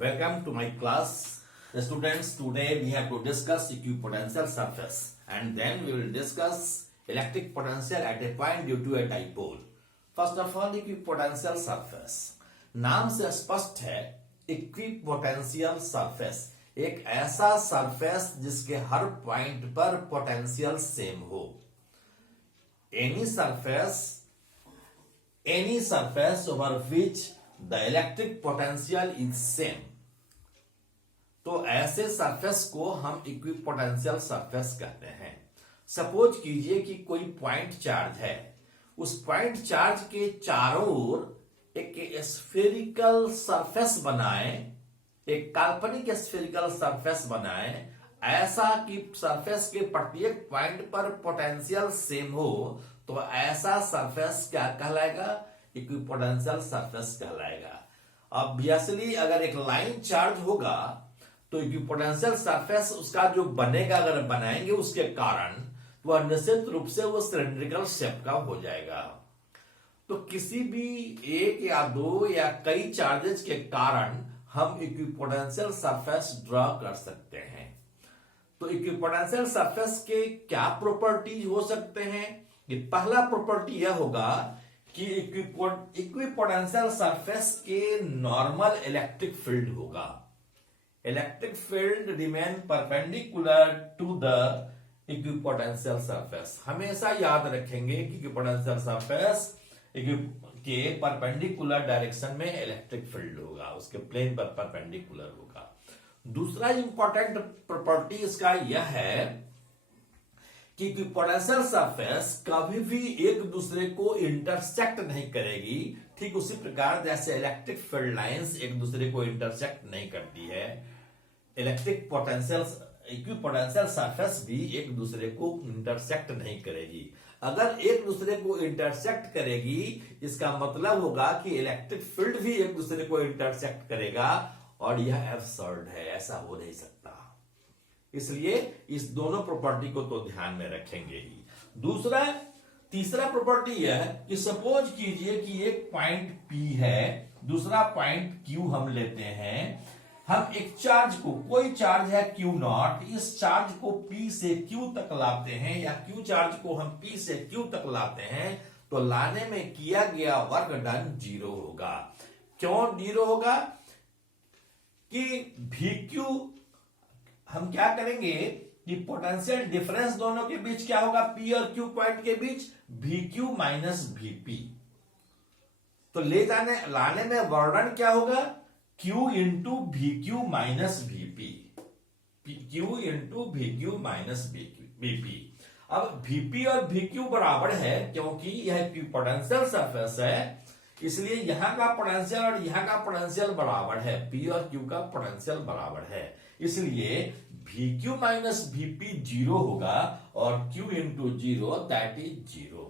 Welcome to my class. Students, today we have to discuss equipotential surface and then we will discuss electric potential at a point due to a dipole. First of all, equipotential surface. नाम से स्पष्ट है, equipotential surface एक ऐसा surface जिसके हर point पर potential same हो. Any surface over which the electric potential is same. तो ऐसे सरफेस को हम इक्विपोटेंशियल सरफेस कहते हैं. सपोज कीजिए कि कोई पॉइंट चार्ज है, उस पॉइंट चार्ज के चारों ओर एक स्फेरिकल सरफेस बनाए, एक काल्पनिक स्फेरिकल सरफेस बनाए, ऐसा कि सरफेस के प्रत्येक पॉइंट पर पोटेंशियल सेम हो, तो ऐसा सरफेस क्या कहलाएगा? इक्विपोटेंशियल सरफेस कहलाएगा. ऑब्वियसली अगर एक लाइन चार्ज होगा तो इक्विपोटेंशियल सरफेस उसका जो बनेगा, अगर बनाएंगे उसके कारण, तो वह निश्चित रूप से वो सिलेंड्रिकल शेप का हो जाएगा. तो किसी भी एक या दो या कई चार्जेस के कारण हम इक्विपोटेंशियल सरफेस ड्रॉ कर सकते हैं. तो इक्विपोटेंशियल सरफेस के क्या प्रॉपर्टीज हो सकते हैं? ये पहला प्रॉपर्टी यह होगा कि इक्विपोटेंशियल सरफेस के नॉर्मल इलेक्ट्रिक फील्ड होगा. Electric field remain perpendicular to the equipotential surface. हमेशा याद रखेंगे कि इक्विपोटेंशियल सरफेस के परपेंडिकुलर डायरेक्शन में इलेक्ट्रिक फील्ड होगा, उसके प्लेन पर परपेंडिकुलर होगा. दूसरा इंपॉर्टेंट प्रॉपर्टी इसका यह है कि इक्विपोटेंशियल सरफेस कभी भी एक दूसरे को इंटरसेक्ट नहीं करेगी. ठीक उसी प्रकार जैसे इलेक्ट्रिक फील्ड लाइंस एक दूसरे को इंटरसेक्ट नहीं करती है, इक्विपोटेंशियल सरफेस भी एक दूसरे को इंटरसेक्ट नहीं करेगी. अगर एक दूसरे को इंटरसेक्ट करेगी, इसका मतलब होगा कि इलेक्ट्रिक फील्ड भी एक दूसरे को इंटरसेक्ट करेगा, और यह एब्सर्ड है, ऐसा हो नहीं सकता. इसलिए इस दोनों प्रॉपर्टी को तो ध्यान में रखेंगे ही. तीसरा प्रॉपर्टी यह है कि सपोज कीजिए कि एक पॉइंट P है, दूसरा पॉइंट Q हम लेते हैं. हम एक चार्ज को, कोई चार्ज है Q0, इस चार्ज को P से Q तक लाते हैं, या Q चार्ज को हम P से Q तक लाते हैं, तो लाने में किया गया वर्क डन 0 होगा. क्यों 0 होगा? कि VQ हम क्या करेंगे कि पोटेंशियल डिफरेंस दोनों के बीच क्या होगा? P और Q पॉइंट के बीच VQ माइनस VP. तो लाने में वर्डन क्या होगा? Q into VQ minus VP. Q into VQ minus VP. अब VP और VQ बराबर है, क्योंकि यह इक्विपोटेंशियल सरफेस है, इसलिए यहां का पोटेंशियल और यहां का पोटेंशियल बराबर है. P और Q का पोटेंशियल बराबर है, इसलिए VQ माइनस VP 0 होगा, और Q इंटू 0 दैट इज 0.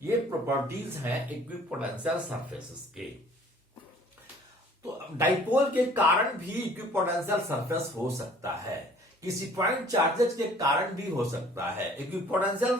ये प्रॉपर्टीज हैं इक्विपोटेंशियल सरफेसेस के. तो डाइपोल के कारण भी इक्विपोटेंशियल सरफेस हो सकता है, किसी पॉइंट चार्जेस के कारण भी हो सकता है, इक्विपोटेंशियल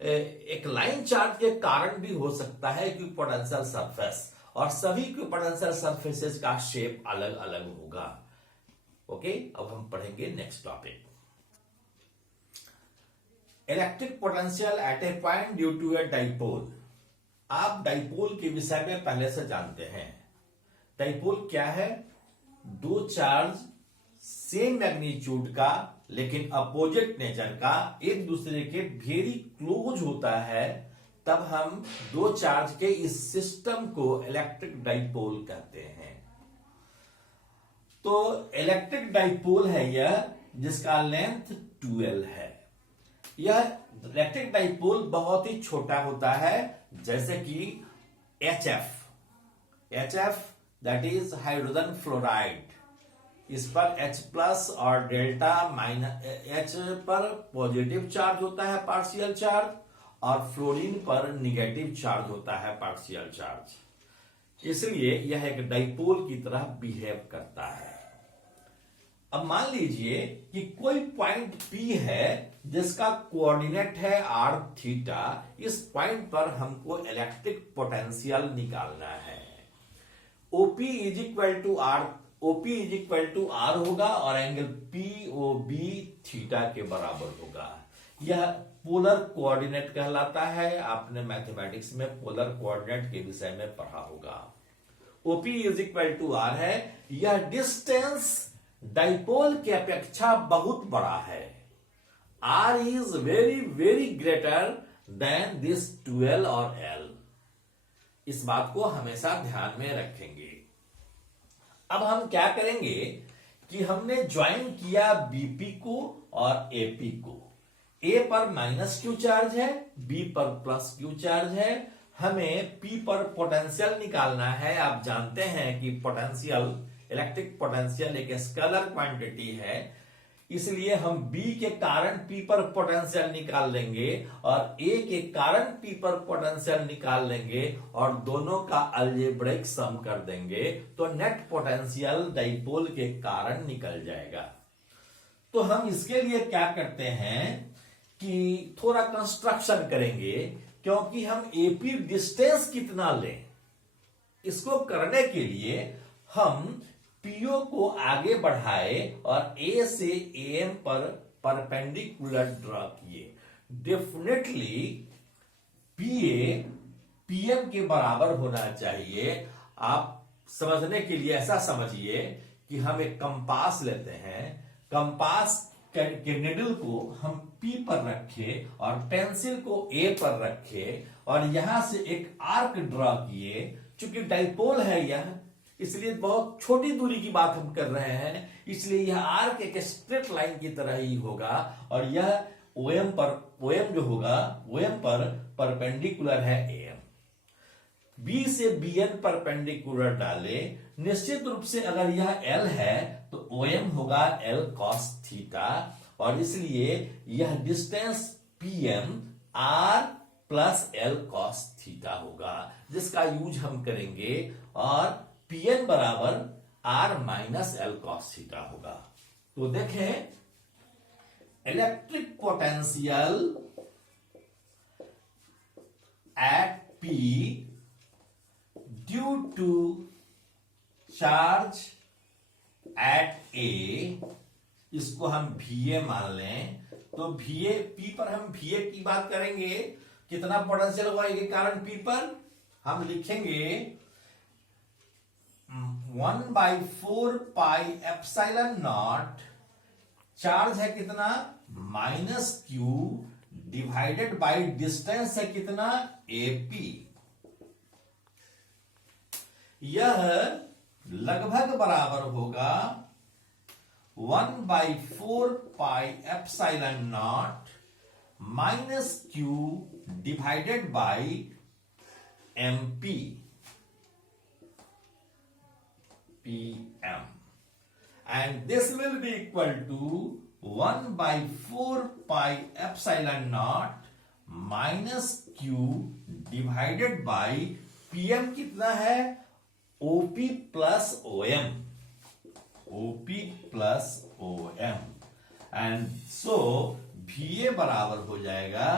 एक लाइन चार्ज के कारण भी हो सकता है इक्विपोटेंशियल सरफेस, और सभी इक्विपोटेंशियल सरफेसेस का शेप अलग अलग होगा. ओके, अब हम पढ़ेंगे next topic, electric potential at a point due to a dipole. आप डाइपोल के विषय में पहले से जानते हैं. डाइपोल क्या है? दो चार्ज सेम मैग्नीट्यूड का लेकिन अपोजिट नेचर का एक दूसरे के वेरी क्लोज होता है, तब हम दो चार्ज के इस सिस्टम को इलेक्ट्रिक डाइपोल कहते हैं. तो इलेक्ट्रिक डाइपोल है यह, जिसका लेंथ 12 है. यह इलेक्ट्रिक डाइपोल बहुत ही छोटा होता है, जैसे कि HF that is hydrogen fluoride. इस पर H प्लस और डेल्टा माइनस, H पर पॉजिटिव चार्ज होता है पार्शियल चार्ज, और फ्लोरीन पर निगेटिव चार्ज होता है पार्शियल चार्ज. इसलिए यह एक डाइपोल की तरह बिहेव करता है. अब मान लीजिए कि कोई पॉइंट P है जिसका कोऑर्डिनेट है r थीटा. इस पॉइंट पर हमको इलेक्ट्रिक पोटेंशियल निकालना है. OP is equal to R OP is equal to R होगा और angle P O B theta के बराबर होगा। यह पोलर कोऑर्डिनेट कहलाता है, आपने मैथमेटिक्स में पोलर कोऑर्डिनेट के विषय में पढ़ा होगा। OP is equal to R है, यह डिस्टेंस डाइपोल की अपेक्षा बहुत बड़ा है। R is very very greater than this 12 और एल। इस बात को हमेशा ध्यान में रखेंगे। अब हम क्या करेंगे कि हमने ज्वाइन किया बीपी को और एपी को। ए पर माइनस क्यू चार्ज है, बी पर प्लस क्यू चार्ज है। हमें पी पर पोटेंशियल निकालना है। आप जानते हैं कि पोटेंशियल, इलेक्ट्रिक पोटेंशियल एक स्केलर क्वांटिटी है, इसलिए हम B के कारण P पर पोटेंशियल निकाल लेंगे और A के कारण P पर पोटेंशियल निकाल लेंगे और दोनों का अलजेब्रिक सम कर देंगे तो नेट पोटेंशियल डाइपोल के कारण निकल जाएगा। तो हम इसके लिए क्या करते हैं कि थोड़ा कंस्ट्रक्शन करेंगे, क्योंकि हम AP डिस्टेंस कितना लें, इसको करने के लिए हम पीओ को आगे बढ़ाए और ए से एम पर परपेंडिकुलर ड्रॉ किए। डेफिनेटली पीए पीएम के बराबर होना चाहिए। आप समझने के लिए ऐसा समझिए कि हम एक कंपास लेते हैं, कंपास के निडल को हम पी पर रखे और पेंसिल को ए पर रखे और यहां से एक आर्क ड्रॉ किए। चूंकि डाइपोल है यह, इसलिए बहुत छोटी दूरी की बात हम कर रहे हैं, इसलिए यह आर्क एक स्ट्रेट लाइन की तरह ही होगा और यह ओएम जो होगा ओएम पर परपेंडिकुलर है एम। बी से बीएन परपेंडिकुलर डाले, निश्चित रूप से अगर यह एल है तो ओएम होगा एल कॉस थीटा और इसलिए यह distance PM R plus L cos theta होगा, जिसका यूज हम करेंगे और Pn बराबर R minus L cos theta होगा। तो देखें, electric potential at P due to charge at A, इसको हम VA मान लें। तो VA P पर हम VA की बात करेंगे, कितना पोटेंशियल होगा इसके कारण P पर, हम लिखेंगे 1/4 पाई एप्सिलॉन नॉट, चार्ज है कितना -q डिवाइडेड बाय डिस्टेंस है कितना AP। यह लगभग बराबर होगा 1/4 pi epsilon nought -q divided by MP PM, and this will be equal to 1/4 pi epsilon naught minus q divided by PM कितना है OP plus OM, OP plus OM, and so VA बराबर हो जाएगा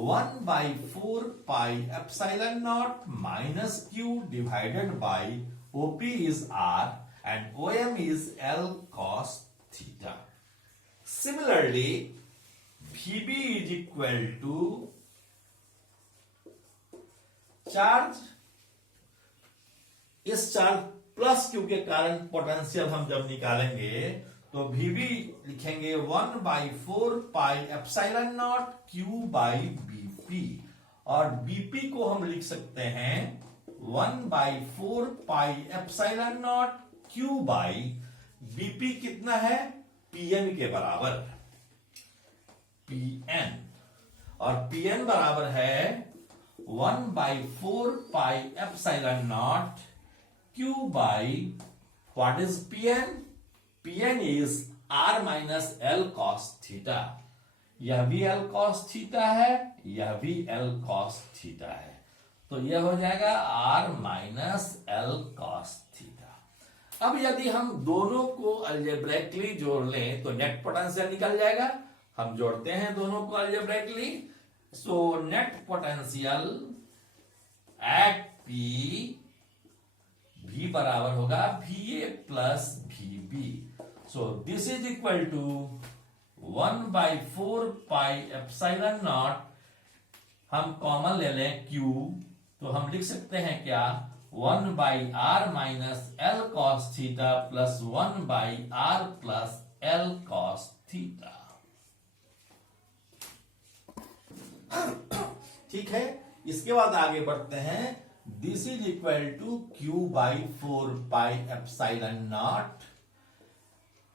1/4 pi epsilon naught minus q divided by OP is R and OM is L cos theta. Similarly, VB is equal to charge, इस charge plus Q के कारण potential हम जब निकालेंगे तो VB लिखेंगे 1/4 pi epsilon nought Q by BP और BP को हम लिख सकते हैं 1/4 pi epsilon nought Q by BP कितना है Pn के बराबर, Pn, और Pn बराबर है 1/4 pi epsilon nought Q by what is Pn? Pn is R minus L cos theta. यह भी L cos थीटा है, यह भी L cos थीटा है, तो यह हो जाएगा R minus L cos theta. अब यदि हम दोनों को अलजेब्रिकली जोड़ लें तो नेट पोटेंशियल निकल जाएगा। हम जोड़ते हैं दोनों को algebraically, so net potential at P V बराबर होगा VA plus VB। So this is equal to 1/4 pi epsilon nought, हम कॉमन ले लें Q, तो हम लिख सकते हैं क्या, 1/r minus L cos theta plus 1/r plus L cos theta. ठीक है, इसके बाद आगे बढ़ते हैं। This is equal to Q/4 pi epsilon nought,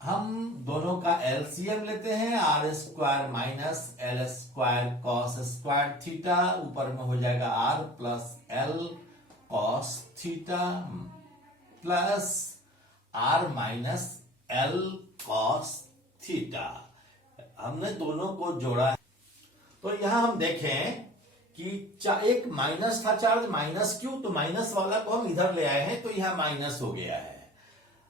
हम दोनों का एलसीएम लेते हैं, R square minus L square cos square theta, ऊपर में हो जाएगा R plus L cos theta plus R minus L cos theta. हमने दोनों को जोड़ा है, तो यहां हम देखें कि एक माइनस था चार्ज, माइनस क्यू, तो माइनस वाला को हम इधर ले आए हैं, तो यहां माइनस हो गया है।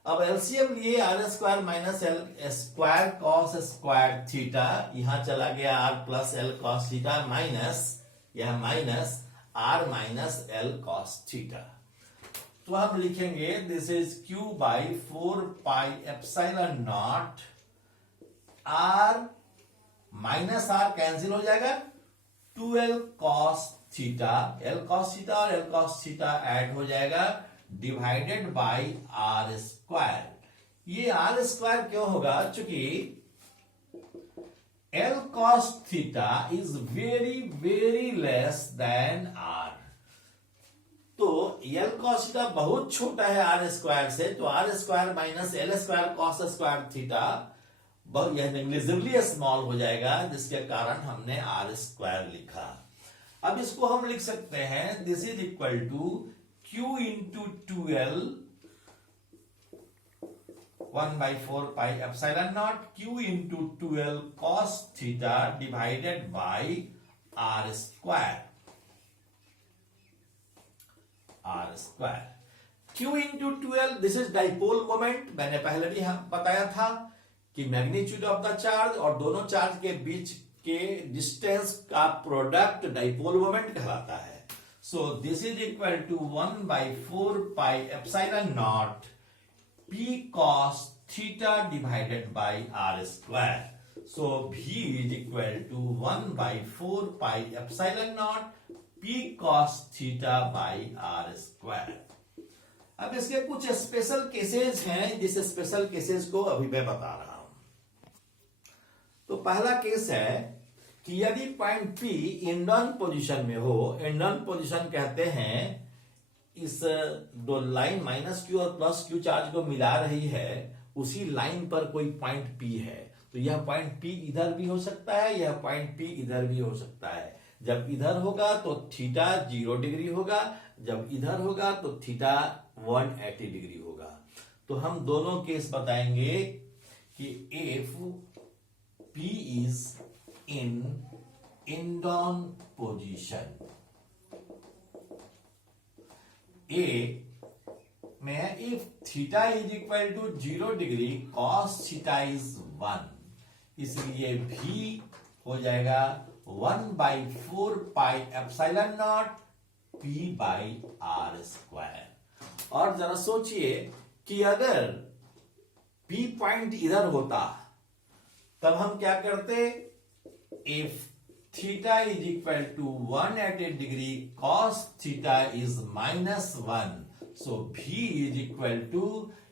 अब एलसीएम लिए, R square minus L square cos square theta, यहां चला गया R plus L cos theta minus, यह minus R minus L cos theta. तो हम लिखेंगे this is Q/4 pi epsilon nought, R minus R cancel हो जाएगा, 2l cos theta, l cos theta और l cos थीटा ऐड हो जाएगा, divided by R square. ये आर स्क्वायर क्यों होगा, चूंकि l cos theta is very very less than r, तो l cos थीटा बहुत छोटा है आर स्क्वायर से, तो R square minus L square cos square theta यह नेग्लिजिबली स्मॉल हो जाएगा, जिसके कारण हमने आर स्क्वायर लिखा। अब इसको हम लिख सकते हैं, this is equal to Q into 2l 1/4 pi epsilon nought, Q into 2l cos theta divided by R square, R square. Q into 2l, this is dipole moment. मैंने पहले भी बताया था कि मैग्नीट्यूड ऑफ द चार्ज और दोनों charge के बीच के डिस्टेंस का प्रोडक्ट डाइपोल मोमेंट कहलाता है। So this is equal to 1/4 pi epsilon nought P cos theta divided by R square. So V is equal to 1/4 pi epsilon nought P cos theta by R square. अब इसके कुछ special cases हैं, जिस special cases को अभी मैं बता रहा हूं। तो पहला केस है कि यदि पॉइंट P इंडॉन पोजीशन में हो, इंडॉन पोजीशन कहते हैं इस दो लाइन माइनस क्यू और प्लस क्यू चार्ज को मिला रही है, उसी लाइन पर कोई पॉइंट P है, तो यह पॉइंट P इधर भी हो सकता है, यह पॉइंट P इधर भी हो सकता है। जब इधर होगा तो थीटा 0 डिग्री होगा, जब इधर होगा तो थीटा 180 डिग्री होगा। तो हम दोनों केस बताएंगे कि if P is in indon position, A में if theta is equal to 0 degree cos theta is 1, इसलिए V हो जाएगा 1/4 pi epsilon nought P by R square. और जरा सोचिए कि अगर P पॉइंट इधर होता तब हम क्या करते, if theta is equal to 180 degree cos theta is -1, so V is equal to,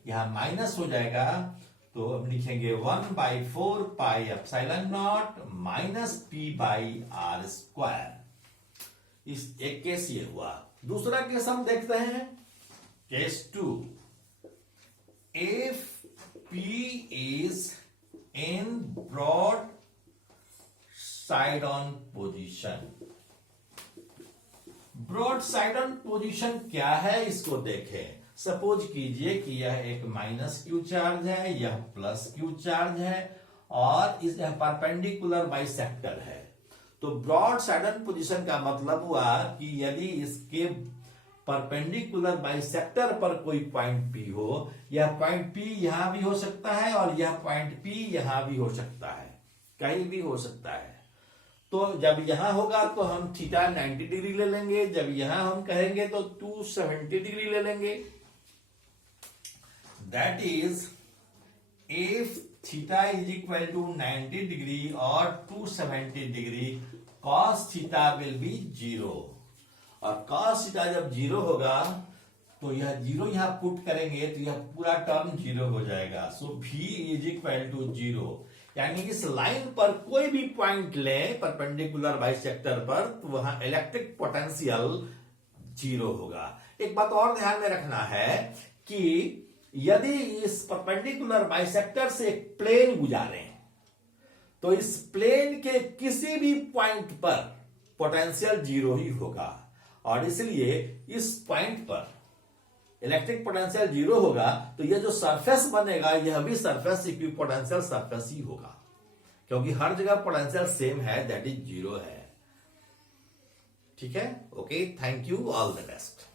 यहां माइनस हो जाएगा, तो हम लिखेंगे 1/4 pi epsilon nought minus P by R square. इस एक केस ये हुआ। दूसरा केस हम देखते हैं, case 2, if P is in broad side on position। Broad side on position क्या है, इसको देखें। सपोज कीजिए कि यह एक माइनस क्यू चार्ज है, यह प्लस क्यू चार्ज है, और इस परपेंडिकुलर बाइसेक्टर है। तो ब्रॉड साइड ऑन पोजीशन का मतलब हुआ कि यदि इसके परपेंडिकुलर बाइसेक्टर पर कोई पॉइंट P हो, यह पॉइंट P यहां भी हो सकता है और यह पॉइंट P यहां भी हो सकता है, कहीं भी हो सकता है। तो जब यहां होगा तो हम थीटा 90 डिग्री ले लेंगे, जब यहां हम कहेंगे तो 270 डिग्री ले लेंगे। That is if theta is equal to 90 degree or 270 degree, cos theta will be 0. और cos theta जब 0 होगा तो यह 0 यहां पुट करेंगे तो यह पूरा टर्म 0 हो जाएगा. सो v is equal to 0. यानी इस लाइन पर कोई भी पॉइंट लें परपेंडिकुलर बाइसेक्टर पर तो वहां इलेक्ट्रिक पोटेंशियल 0 होगा. एक बात और ध्यान में रखना है कि यदि इस परपेंडिकुलर बाइसेक्टर से एक प्लेन गुजारे तो इस प्लेन के किसी भी पॉइंट पर पोटेंशियल 0 ही होगा और इसलिए इस पॉइंट पर इलेक्ट्रिक पोटेंशियल 0 होगा तो यह जो सरफेस बनेगा यह भी सरफेस इक्विपोटेंशियल सरफेस ही होगा क्योंकि हर जगह पोटेंशियल सेम है, दैट इज 0 है. ठीक है. Okay, thank you, all the best.